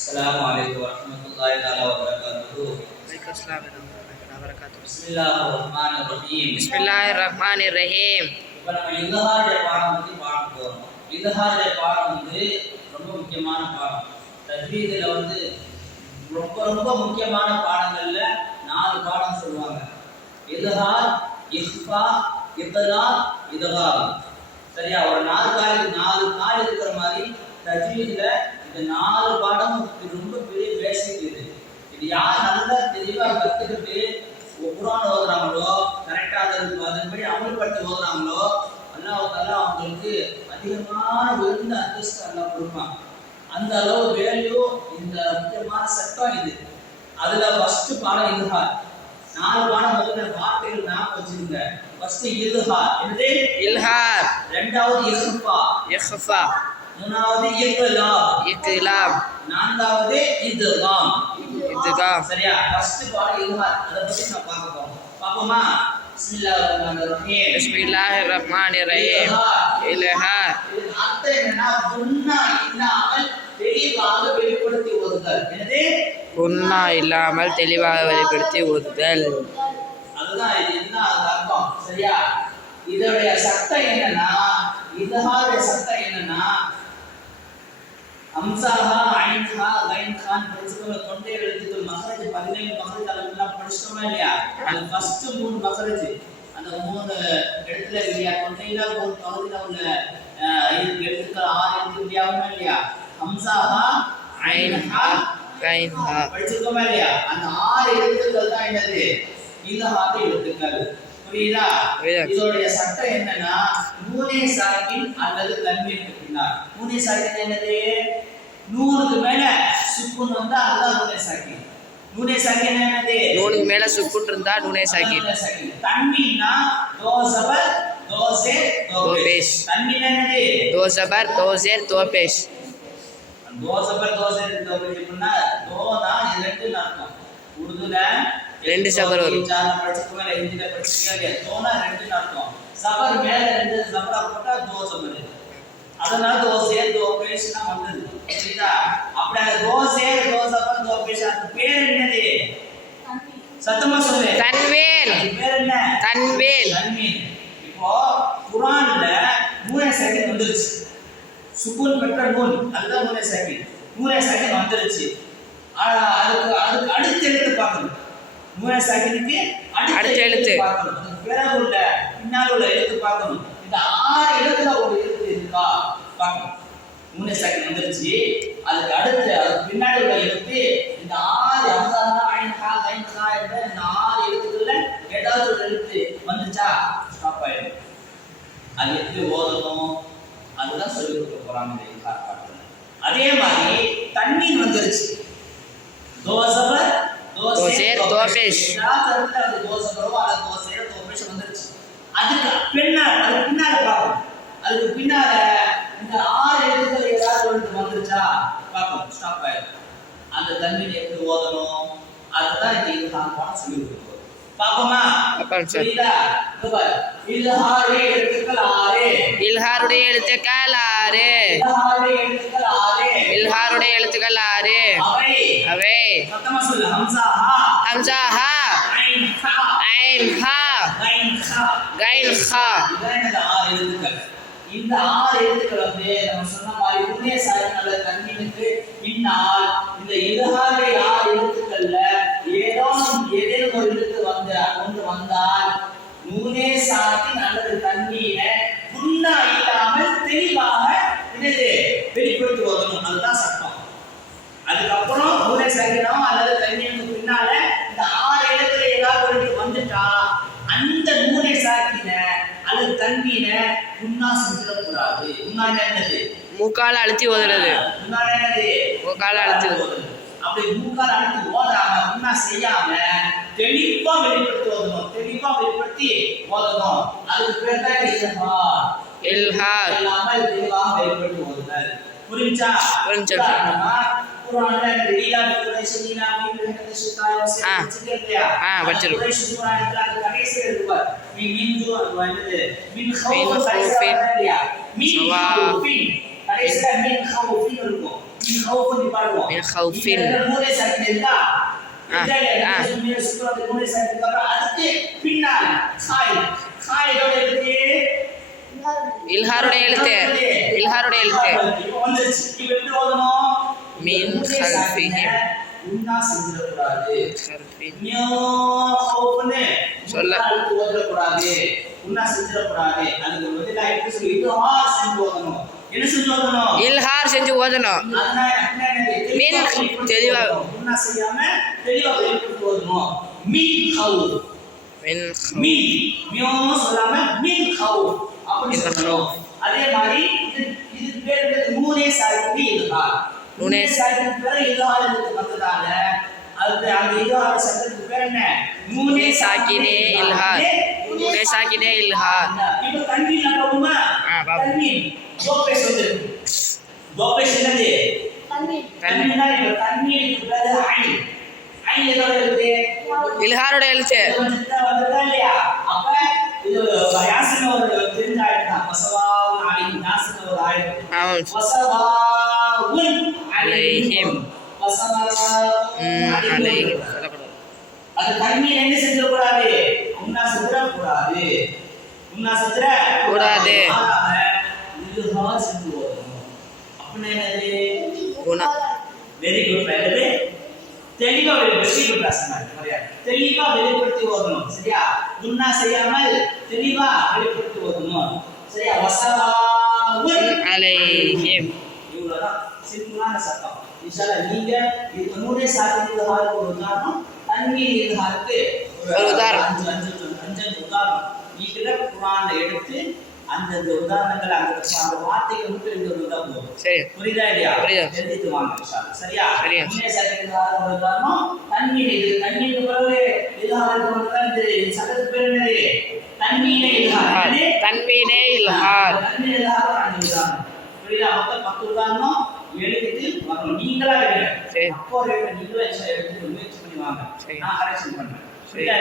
السلام عليكم ورحمة الله تعالى وبركاته. وعليكم السلام ورحمة الله وبركاته. بسم الله الرحمن الرحيم. بسم الله الرحمن الرحيم. இப்போ நம்ம இல்ஹாருடைய பாடம் பற்றி பார்க்க போகிறோம். இல்ஹாருடைய பாடம் ரொம்ப முக்கியமான பாடம். தஜ்வீதுல ரொம்ப ரொம்ப முக்கியமான பாடங்கள்ல 4 பாடம் சொல்லுவாங்க. இல்ஹார், இஃபா, இத்லாக், இத்காம். சரியா? ஒரு 4 கால் இருக்கிற மாதிரி தஜ்வீதுல இந்த 4 பாடம் ரொம்ப பெரிய பேசிக் இது யார் நல்லா தெளிவா கத்துக்கிட்டு குர்ஆன் ஓதுறாங்களோ, கரெக்டா அதன்படி அமல்படுத்தி ஓதுறாங்களோ, அல்லாஹ் தஆலா அவங்களுக்கு அதிகமான உயர்ந்த அந்தஸ்து அல்லாஹ் கொடுப்பான். அந்த அளவு வேல்யூ இந்த முக்கியமான சட்டம் இது. அதுல ஃபர்ஸ்ட் பாடம் இல்ஹார். 4 பாடம் முதல்ல வார்த்தைகள் ஞாபகம் வச்சிருங்க. ஃபர்ஸ்ட் இல்ஹார். என்னது? இல்ஹார். இரண்டாவது இஃபா. இஃபா. மூணாவது இக்லாம். நான்காவது இத்காம். இத்காம். சரியா? ஃபர்ஸ்ட் பாடம் இல்ஹார். அத பத்தி நான் பார்க்க போறோம். பாப்போமா? பிஸ்மில்லாஹிர் ரஹ்மானிர் ரஹீம். பிஸ்மில்லாஹிர் ரஹ்மானிர் ரஹீம். இல்ஹார். இது அர்த்தம் என்னன்னா குன்னா இல்லாமல் தெளிவாக வெளிப்படுத்தி ஓதுதல். என்னது? குன்னா இல்லாமல் தெளிவாக வெளிப்படுத்தி ஓதுதல். அதுதான் இதுதான் அர்த்தம். சரியா? இதோட சட்டம் என்னன்னா, இல்ஹாருடைய சட்டம் என்னன்னா, அம்சாஹா, ஐன்ஹா, கைன்ஹான் படிச்சுக்கோங்க. தொண்டை எழுத்துக்கள் மகரஜ் 17 மகரஜ் அளவுலாம் படிச்சிட்டோமா இல்லையா? அந்த ஃபர்ஸ்ட் 3 மகரஜ், அந்த 3 இடத்துல இல்லையா, தொண்டையில 3 பகுதியில உள்ள எழுத்துக்கள் 6 எழுத்து இல்லையாவுமா இல்லையா? அம்சாஹா, ஐன்ஹா, கைன்ஹா படிச்சிருக்கோமா இல்லையா? அந்த 6 எழுத்துக்கள் தான் என்னது? இல்ஹார் எழுத்துக்கள். புரியுதா? இதோட சட்டம் என்னன்னா, நூனே சாக்கின் அல்லது தன்வீனுக்கு பின்னால். நூனே சாக்கின் என்னது? 100க்கு மேல சுக்குன் வந்தா அதுதான் நூனே சாக்கின். நூனே சாக்கின் என்னது? 100க்கு மேல சுக்குன் இருந்தா நூனே சாக்கின். தன்வீன்னா தோ ஜபர் தோ ஸேர் தோ பேஷ். தன்வீன் என்னது? தோ ஜபர் தோ ஸேர் தோ பேஷ். தோ ஜபர் தோ ஸேர் தோ பேஷ் அப்படினா தோனா இரண்டு அர்த்தம். உருதுல 2 ஜபர் வரும். சார் படிச்சுக்கோங்க. ஹிந்தில படிச்சுக்கோங்க. தோனா 2 அர்த்தம். ஜபர் மேல 2 ஜபரா போட்டா தோ ஜபர். அதனால தோ ஸேர் தோ பேஷ்னா வந்தது. புரியுதா? அப்படி அந்த தோ ஸேர் தோ ஜபர் தோ பேஷ் அது பேர் என்னது? சத்தமா சொல்லு. தன்வீன். பேர் என்ன? தன்வீன். தன்வீன். இப்போ குர்ஆன்ல நூனே சாக்கின் வந்துருச்சு. சுக்கூன் பெற்ற நூன் அதுதான் நூனே சாக்கின். நூனே சாக்கின் வந்துருச்சு. அதுக்கு அடுத்த எழுத்து பார்க்கணும். நூனே சாக்கினுக்கு அடுத்த எழுத்து பார்க்கணும். அதுக்கு பிறகு உள்ள பின்னால் உள்ள எழுத்து பார்க்கணும். இந்த 6 எழுத்துல ஒரு எழுத்து இருக்கா பார்க்கணும். நூனே சாக்கின் வந்துருச்சு. அதுக்கு அடுத்து அதுக்கு பின்னாடி உள்ள எழுத்து இந்த 6 அம்சாஹா, ஐன்ஹா, கைன்ஹா என்ற இந்த 6 எழுத்துக்கள்ல ஏதாவது ஒரு எழுத்து வந்துச்சா ஸ்டாப் ஆயிடும். அது எப்படி ஓதணும் அதுதான் சொல்லி கொடுக்க போறாங்க இந்த இல்ஹார் பாடத்துல. அதே மாதிரி தன்வீன் வந்துருச்சு. दो जबर दो शेर दो पेश யாத்திரத்துல அந்த दो ஜபரோ அல்லது दो शेर दो पेश வந்துருச்சு. அதுக்கு பின்னால பாப்போம். அதுக்கு பின்னால இந்த 6 எழுத்துக்கள் ஏதாவது ஒன்று வந்துருச்சா பாப்போம். ஸ்டாப் ஆயிடும். அந்த தன்வீன் எப்படி ஓதணும் அதுதான் இந்த இல்ஹார் பாடம் சொல்லி கொடுக்குது. பாப்போமா? புரியுதா? பாரு. இல்ஹாருடைய எழுத்துக்கள் 6. இல்ஹாருடைய எழுத்துக்கள் 6. இல்ஹாருடைய எழுத்துக்கள் 6. இல்ஹாருடைய எழுத்துக்கள் 6. அவை சத்தமா சொல்லு. ஹம்சாஹா, ஹம்சாஹா, ஐன்ஹா, ஐன்ஹா, கைன்ஹா, கைன்ஹா. இதான் இந்த 6 எழுத்துக்கள். இந்த 6 எழுத்துக்கள் நம்ம சொன்ன மாதிரி நூனே சாக்கின் அல்லது தன்வீனுக்கு பின்னால் இந்த இல்ஹாருடைய 6 எழுத்துக்கள்ல ஏதேனும் ஒரு எழுத்து கொண்டு வந்தால் நூனே சாக்கின் அல்லது தன்வீனை குன்னா இல்லாமல் தெளிவாக என்னது வெளிப்படுத்தி ஓதணும். அதுதான் சட்டம். அதுக்கப்புறம் நூனே சாக்கினோ அல்லது தன்வீனுக்கு பின்னால இந்த 6 எழுத்துல ஏதாவது ஒரு எழுத்து வந்துட்டா அந்த நூனே சாக்கின அல்லது தன்வீனை குன்னா செஞ்சிடக்கூடாது. குன்னா என்னது? மூக்கால அழுத்தி ஓதுறது. குன்னா என்னது? மூக்கால அழுத்தி ஓதுறது. அப்படி மூக்கால அழுத்தி ஓதாம குன்னா செய்யாம தெளிவா வெளிப்படுத்தி ஓதணும். தெளிவா வெளிப்படுத்தி ஓதணும். அதுக்கு பேர் தான் இல்ஹார். இல்ஹார் இல்லாமல் தெளிவாக வெளிப்படுத்தி ஓதுதல். புரிஞ்சா? புரிஞ்சா. குர்ஆன்ல ரீலா குரைஷினா மீன் ஷிகாயா செஞ்சிருக்கியா? படிச்சிரு. குரைஷ் குர்ஆன்ல அந்த கடைசில இருக்கு. மின் ஜோ வந்து மின் ஹவுஃபின் மின் ஹவுஃபின் கடைசில மின் ஹவுஃபின் இருக்கும். மின் ஹவுஃபின் பாடுவோம். மின் ஹவுஃபின். இந்த மூணே சாக்கின் இருக்கா? மூணே சாக்கின் அதுக்கு பின்னால் ஹாயோட எழுத்து இல்ஹாருடைய எழுத்து இல்ஹாருடைய எழுத்து இப்போ வந்துருச்சு. இப்போ எப்படி ஓதணும்? மின் ஹல்ஃபிஹிம் உன்னா செஞ்சிடக்கூடாது. ஹர்ஃபின் மியோ ஹவுஃப்னு சொல்ல ஓதக்கூடாது. உன்னா செஞ்சிடக்கூடாது. அதுக்கு பதிலா எப்படி சொல்லி இல்ஹார் செஞ்சு ஓதணும். என்ன செஞ்சு ஓதணும்? இல்ஹார் செஞ்சு ஓதணும். மின் தெளிவா உன்னா செய்யாம தெளிவா வெளிப்படுத்தி ஓதணும். மின் ஹவுஃப் மின் மியோ சொல்லாம மின் ஹவுஃப் அப்படி சொல்லணும். அதே மாதிரி இது பேர் மூணே சாக்கின் இல்ஹார். நூனே சாக்கின் பேர் இல்ஹார் வந்ததால அது அந்த இல்ஹார் சட்டத்துக்கு பேர் என்ன? Nuno சாக்கினே இல்ஹார் Nuno சாக்கினே இல்ஹார். இப்போ தன்வீன் நடக்குமா? தன்வீன் தோபேஷ் வந்து தோபேஷ் என்னது? தன்வீன் தான். இப்போ தன்வீனுக்கு பேர் ஐன். ஐன் எதோட இருக்கு? இல்ஹாரோட எழுத்து வந்துட்டா இல்லையா? அப்ப இது யாசின் ஒரு தெரிஞ்ச ஆயத்து தான். வஸவாவுன் அலைஹிம் யாசின் ஒரு ஆயத்து. ஆமாம். வஸவாவுன் அலைஹிம் அலைஹிம் சொல்லக்கூடாது. அது தன்வீன் என்ன செஞ்சிடக்கூடாது? உன்னா செஞ்சிடக்கூடாது. உன்னா செஞ்சிடக்கூடாது. இல்ஹார் செஞ்சு ஓதணும். அப்படின்னா என்னது? Guna very good right. தெளிவா வெரி குட் ராசனா. தெளிவா வெளிப்படுத்தி ஓதணும். சரியா? குன்னா செய்யாமல் தெளிவா வெளிப்படுத்தி ஓதணும். சரியா? வஸவாவுன் அலைஹிம் இவ்வளவுதான் சிம்பிளான சட்டம். இன்ஷாஅல்லாஹ் நீங்க இது நூனே சாக்கின் இல்ஹாருக்கு ஒரு உதாரணம், தன்வீன் இல்ஹாருக்கு ஒரு உதாரணம். அஞ்சு உதாரணம் நீங்க குர்ஆன்ல எடுத்து அந்த உதாரணங்களை அந்த வார்த்தைகளை மட்டும் எழுதுறதா போதும். சரி புரியுதா இல்லையா? புரியுது. எழுதிட்டு வாங்க இன்ஷாஅல்லாஹ். சரியா? சரியா. நூனே சாக்கின் இல்ஹாருக்கு ஒரு உதாரணம், தன்வீன் இது தன்வீனுக்கு பிறகு இல்ஹாருக்கு வந்து இந்த சட்டத்துக்கு பேர் என்னது? தன்வீனே இல்ஹார். தன்வீனே இல்ஹார். தன்வீன் இல்ஹார் அஞ்சு உதாரணம். புரியுதா? மொத்தம் 10 உதாரணம் எழுதிட்டு வரணும். நீங்களா எழுதுங்க. சரி அப்போ நீங்களே எடுத்து முயற்சி பண்ணி வாங்க. சரி. நான் கரெக்ஷன் பண்றேன். சரியா